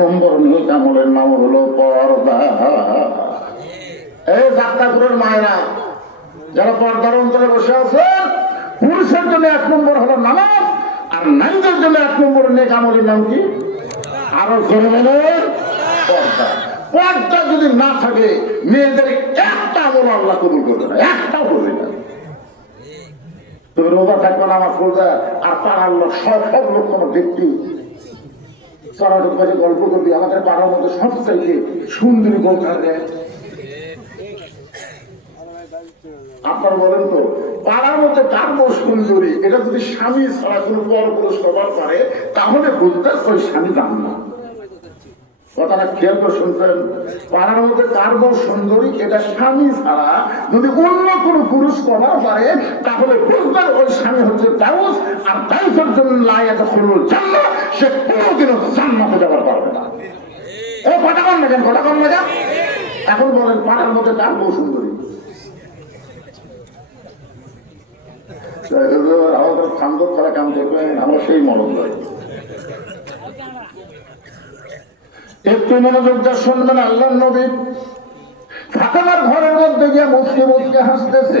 নম্বর নেক আমলের নাম হলো পর্দা। এই যাত্রাপুরের মায়েরা, যারা পর্দার অন্তরে বসে আছেন পুরুষের জন্য এক নম্বর হলো নামাজ, আর নারীদের জন্য এক নম্বর নেক আমলের নাম কি? আরও জোরে পর্দা। পর্দা যদি না থাকে, মেয়েদের একটা আমল আল্লাহ কবুল করবে না একটাও করবে না। তুমি রোজা থাকবে, নামাজ পড়বে, আর পাড়ার লোক, সব সব লোক কোনো ব্যক্তি কাছে গল্প করবি, আমাদের পাড়ার মধ্যে সবচাইতে সুন্দরী বউ থাকে আপনার বলেন তো, পাড়ার মধ্যে কার বউ সুন্দরী, এটা যদি স্বামী ছাড়া কোনো পর পুরুষ সবার পারে, তাহলে বুঝতে ওই স্বামী দাম না। কথাটা খেয়াল করে শুনছেন পাড়ার মধ্যে কার বউ সুন্দরী, এটা স্বামী ছাড়া যদি অন্য কোনো পুরুষ করার পারে, তাহলে বুঝবেন ওই স্বামী হচ্ছে দাউস আর দাউসের জন্য লাইয়াতে খুলুল জান্ন সে কোনোদিনও জান্নাতে যাবার পারবে না। ও কথা কম না কেন? কথা কম না এখন বলেন পাড়ার মধ্যে কার বউ সুন্দরী। আল্লাহ নবী ফাতেমার ঘরের মধ্যে গিয়ে মুসকে মুসকে হাসতেছে।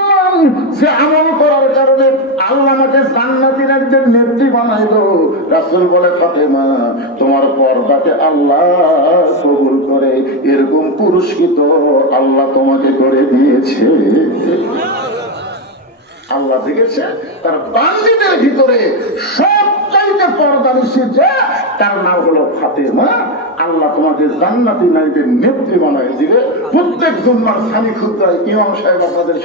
যে আমল করার কারণে আল্লাহ আমাকে জান্নাতি নারীদের নেত্রী বানাইল। রাসুল বলে, ফাতেমা, তোমার পর্দাকে আল্লাহ কবুল করে, এরকম পুরস্কৃত আল্লাহ তোমাকে করে দিয়েছে। আল্লাহ দেখেছে, তার বান্দিদের ভিতরে নিষেধ তার নাম হলো ফাতেমা। আল্লাহ তোমাকে জান্নাতি নারীদের নেত্রী দিবে। প্রত্যেক জুম্মার স্বামী ইমাম সাহেব আপনাদের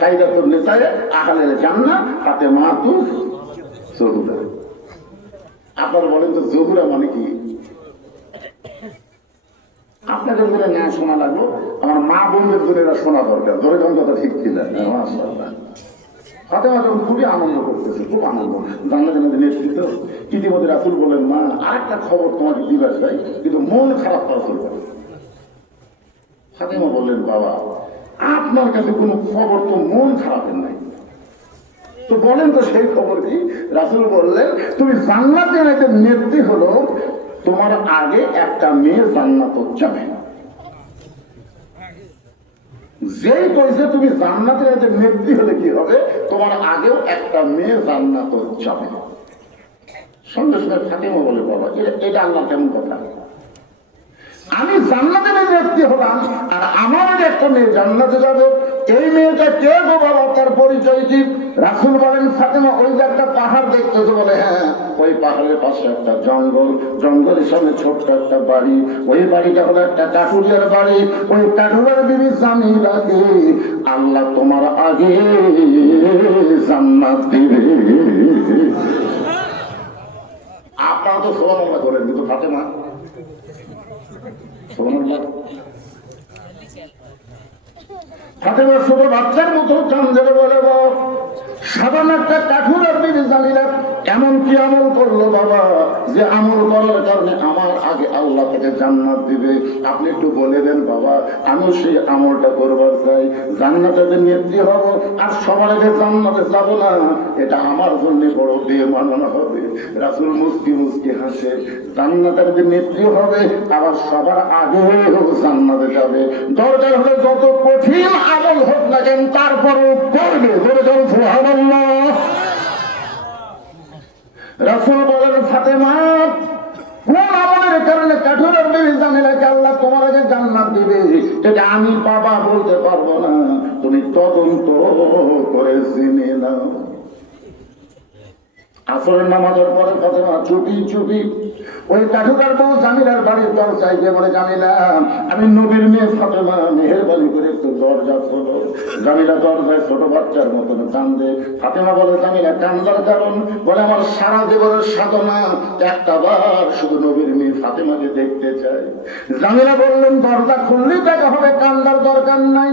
সাইদাতুর নেতায় আহালের জান্না জহুরা। আপনারা বলেন তো জহুরা মানে কি? আপনাদের বলে না শোনা লাগল, আমার মা বোনদের জন্য এটা শোনা দরকার। ধরে কথা ঠিক মাসাল্লাহ ফাতেমা যখন খুবই আনন্দ করতেছে, খুব আনন্দ। জানলা জানাতে নেতৃত্ব, ইতিমধ্যে রাসুল বলেন, মা, আরেকটা খবর তোমাকে দিবার চাই কিন্তু মন খারাপ করা চলবে না। ফাতেমা বললেন, বাবা, আপনার কাছে কোনো খবর তো মন খারাপের নাই। তো বলেন তো সেই খবর কি? রাসুল বললেন, তুমি জান্নাতে নেত্রী হলো, তোমার আগে একটা মেয়ে জান্নাত যাবে যেই কইছে তুমি জান্নাতে নাইতে মেদি হলে কি হবে? তোমার আগেও একটা মেয়ে জান্নাত যাবে সঙ্গে সঙ্গে ফাতেমা বলে বাবা এটা আল্লাহ কেমন কথা? আমি জান্নাতে ব্যক্তি হলাম, আর আমার একটা মেয়ে জান্নাতে যাবে এই মেয়েটা কে গো বাবা? তার পরিচয় কি? রাসুল বলেন, ফাতেমা ওই যে একটা পাহাড় দেখতেছে বলে হ্যাঁ ওই পাহাড়ের পাশে একটা জঙ্গল, জঙ্গলের সামনে ছোট্ট একটা বাড়ি। ওই বাড়িটা হলো একটা কাঠুরিয়ার বাড়ি। ওই কাঠুরিয়ার বিবি লাগে আল্লাহ তোমার আগে জান্নাত দিবে। আপনারা তো সোলাম করেন কিন্তু ফাতেমা? ফাতেমা ছোট বাচ্চার মতো কান্দে বলে বাবা সাধারণ একটা কাঠুর আপনি জানিলেন এমন কি আমল করল বাবা, যে আমল করার কারণে আমার আগে আল্লাহ থেকে জান্নাত দিবে। আপনি একটু বলে দেন বাবা, আমি সেই আমলটা করবার চাই। জান্নাতে নেত্রী হব, আর সবার আগে জান্নাতে যাব না, এটা আমার জন্য বড় দিয়ে মানানো হবে। রাসুল মুস্তি মুস্তি হাসে, জান্নাতের যে নেত্রী হবে, আবার সবার আগেও জান্নাতে যাবে। দরকার হলে যত কঠিন আমল হোক না কেন, তারপরও করবে। ধরে যাও সুবহানাল্লাহ রাসুল বলেন, ফাতেমা, কোন আমলের কারণে কাঠুরের বিবি আল্লাহ তোমার আগে জান্নাত দিবে? আমি বাবা বলতে পারব না, তুমি তদন্ত করে জেনে নাও। আসরের নামাজের পরে ফাতেমা চুপি চুপি। ওই কাঠুকার বউ জামিলার বাড়ির দরজায় গিয়ে বলে, জামিলা, আমি নবীর মেয়ে ফাতেমা মেহেরবানি করে একটু দরজা খোলো। জামিলা দরজায় ছোট বাচ্চার মতন কান্দে। ফাতেমা বলে, জামিলা, কান্দার কারণ? বলে, আমার সারা জীবনের সাধনা একটা বার শুধু নবীর মেয়ে ফাতেমাকে দেখতে চাই। জামিলা বললেন, দরজা খুললেই দেখা হবে, কান্দার দরকার নাই।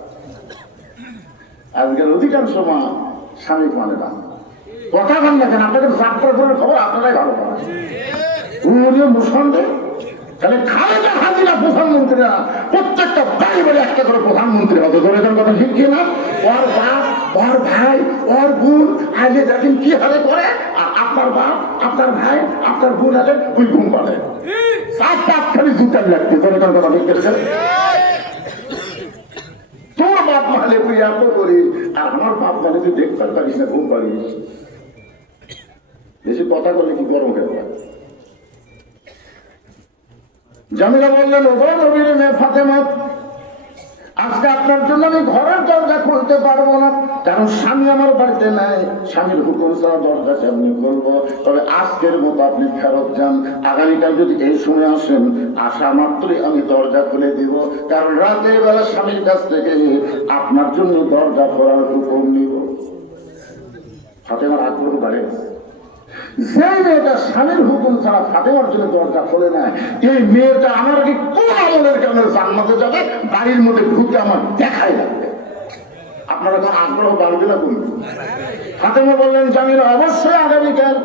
আজকের অধিকাংশ মা স্বামী মানে না কথা বল না কেন? আপনাদের যাত্রা করে খবর আপনারাই ভালো পান ওরে মুসলমান তাহলে খালেদা হাজিরা প্রধানমন্ত্রীরা প্রত্যেকটা বাড়ি বাড়ি একটা করে প্রধানমন্ত্রী হবে। ধরে এটার কথা ঠিক না ওর বাপ ওর ভাই ওর বোন আগে দেখেন কি হারে করে আর আপনার বাপ আপনার ভাই আপনার বোন আছে ওই ঘুম পালে সাত পাঁচ খালি জুতার লাগছে ধরে এটার কথা ঠিক মালে তুই এত করিস আমার বাপ মালে তুই দেখতে পারিস না ঘুম পারিস। বেশি কথা বলে কি গরম হয়ে যায় জামিলা বললেন ও নবীর মেয়ে ফাতেমা আজকে আপনার জন্য আমি ঘরের দরজা খুলতে পারব না। কারণ স্বামী আমার বাড়িতে নাই, স্বামীর হুকুম ছাড়া দরজা কেমনি খুলবো? তবে আজকের মতো আপনি ফেরত যান। আগামীকাল যদি এই সময় আসেন, আসা মাত্রই আমি দরজা খুলে দিব। কারণ রাতের বেলা স্বামীর কাছ থেকে আপনার জন্য দরজা খোলার হুকুম নিব। আমার আগ্রহ বাড়ে মেয়েটা স্বামীর ছাড়া দরজা এই মেয়েটা আমার কি বাড়ির মধ্যে আমার দেখাই লাগবে। আপনারা তো আগ্রহ বললেন অবশ্যই আগামীকাল।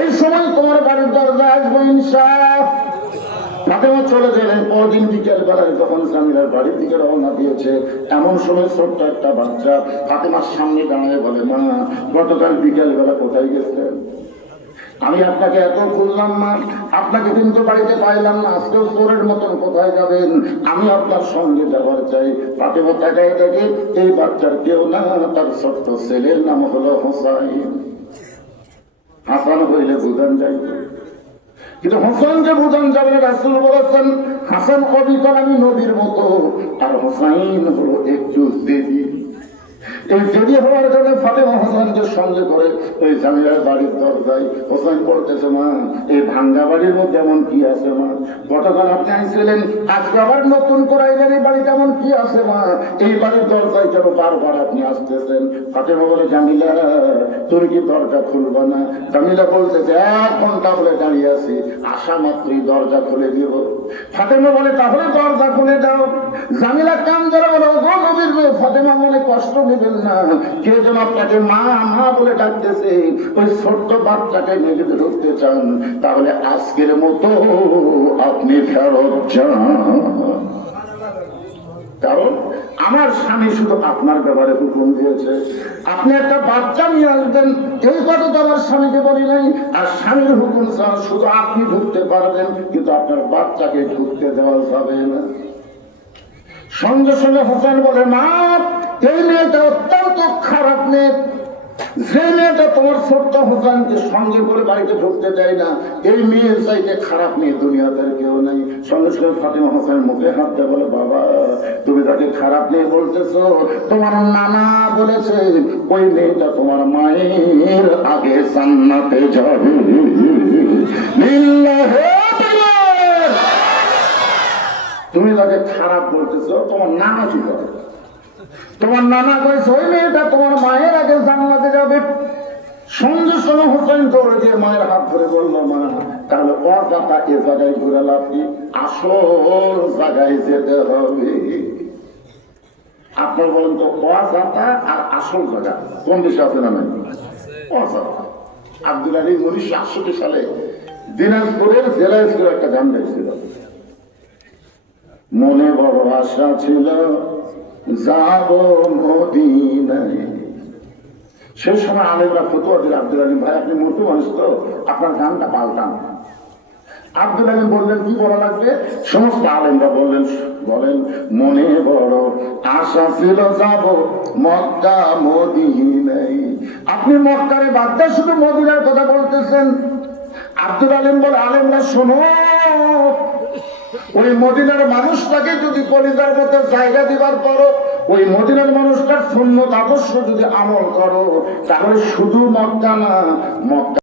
এই সময় তোমার বাড়ির দরজা আসব ফাতেমা চলে গেলেন পরদিন বিকেল বেলায় যখন জামিলার বাড়ির দিকে রওনা দিয়েছে, এমন সময় ছোট্ট একটা বাচ্চা ফাতেমার সামনে দাঁড়িয়ে বলে, মা, গতকাল বিকেল বেলা কোথায় গেছেন? আমি আপনাকে এত খুঁজলাম না, আপনাকে কিন্তু বাড়িতে পাইলাম না, আজকেও চোরের মতন কোথায় যাবেন? আমি আপনার সঙ্গে যাবার চাই। তাতে তাকায় দেখে, এই বাচ্চার কেউ না, তার ছোট্ট ছেলের নাম হলো হোসাইন। হাসান হইলে বুঝান যাইতো কিন্তু হোসেনকে বুঝান যাবে রাসুল বলেছেন, হাসান অবিকল আমি নবীর মতো, আর হোসাইন হলো একটু দেবী। এই দেরি হওয়ার কারণে ফাতেমা হোসেনকে সঙ্গে করে ওই জামিলার বাড়ির দরজায় হোসেন বলতেছে মা। এই ভাঙ্গা বাড়ির মধ্যে এমন কি আছে মা? গতকাল আপনি আইছিলেন আজকে আবার নতুন করে আইলেন, এই বাড়িতে এমন কি আছে মা? এই বাড়ির দরজায় কেন বারবার আপনি আসতেছেন। ফাতেমা বলে, জামিলা, তোর কি দরজা খুলবা না? জামিলা বলতেছে, এক ঘণ্টা বলে দাঁড়িয়ে আছি, আসা মাত্রই দরজা খুলে দিব। ফাতেমা বলে, তাহলে দরজা খুলে দাও। জামিলা কান ধরে বলে ও নবীর ফাতেমা মনে কষ্ট নেবেন না। কে যেন আপনাকে মা মা বলে ডাকতেছে, ওই ছোট্ট বাচ্চাকে মেঘে ধরতে চান, তাহলে আজকের মতো আপনি ফেরত যান। কারণ আমার স্বামী শুধু আপনার ব্যাপারে হুকুম দিয়েছে। আপনি একটা বাচ্চা নিয়ে আসবেন এই কথা তো আমার স্বামীকে বলি নাই, আর স্বামীর হুকুম ছাড়া শুধু আপনি ঢুকতে পারবেন, কিন্তু আপনার বাচ্চাকে ঢুকতে দেওয়া যাবে না। সঙ্গে সঙ্গে হোসেন বলে, মা এই মেয়েটা অত্যন্ত খারাপ মেয়ে, যে মেয়েটা তোমার ছোট্ট হোসেনকে সঙ্গে করে বাড়িতে ঢুকতে দেয় না, এই মেয়ের চাইতে খারাপ মেয়ে দুনিয়াতে কেউ নাই। সঙ্গে সঙ্গে ফাতেমা হোসেন মুখে হাত দিয়ে, বলে, বাবা, তুমি তাকে খারাপ মেয়ে বলতেছো। তোমার নানা বলেছে, ওই মেয়েটা তোমার মায়ের আগে জান্নাতে যাবে। তুমি তাকে খারাপ বলতেছো, তোমার নানা কি তোমার নানা কয়েছে ওই মেয়েটা তোমার মায়ের আগে জানলাতে যাবে। সঙ্গে সঙ্গে হোসেন দৌড়ে দিয়ে মায়ের হাত ধরে বলল, মা তাহলে ও কথা এ জায়গায় ঘুরে লাভ আসল জায়গায় যেতে হবে। আপনার বলেন তো অজাতা আর আসল জায়গা, কোন দেশে আছে না অজাতা আব্দুল আলী উনিশশো আটষট্টি সালে দিনাজপুরের জেলা স্কুলে একটা গান গাইছিল। মনে বড় আশা ছিল যাব মদিনায়। সেই সময় আলেমরা ফতুয়া দিল আব্দুল আলিম ভাই, আপনি মোটু মানুষ তো, আপনার গানটা পাল্টান। আব্দুল আলিম বললেন, কি বলা লাগবে? সমস্ত আলেমরা বললেন, বলেন, মনে বড় আশা ছিল যাব মক্কা, মদিনায়। আপনি মক্কারে বাদ দিয়ে শুধু মদিনার কথা বলতেছেন। আব্দুল আলিম বলে, আলেমরা, শোনো ওই মদিনার মানুষটাকে যদি কলিজার মধ্যে জায়গা দিবার পরও ওই মদিনার মানুষটার সুন্নত আদর্শ যদি আমল করো, তাহলে শুধু মক্কা না, মক্কা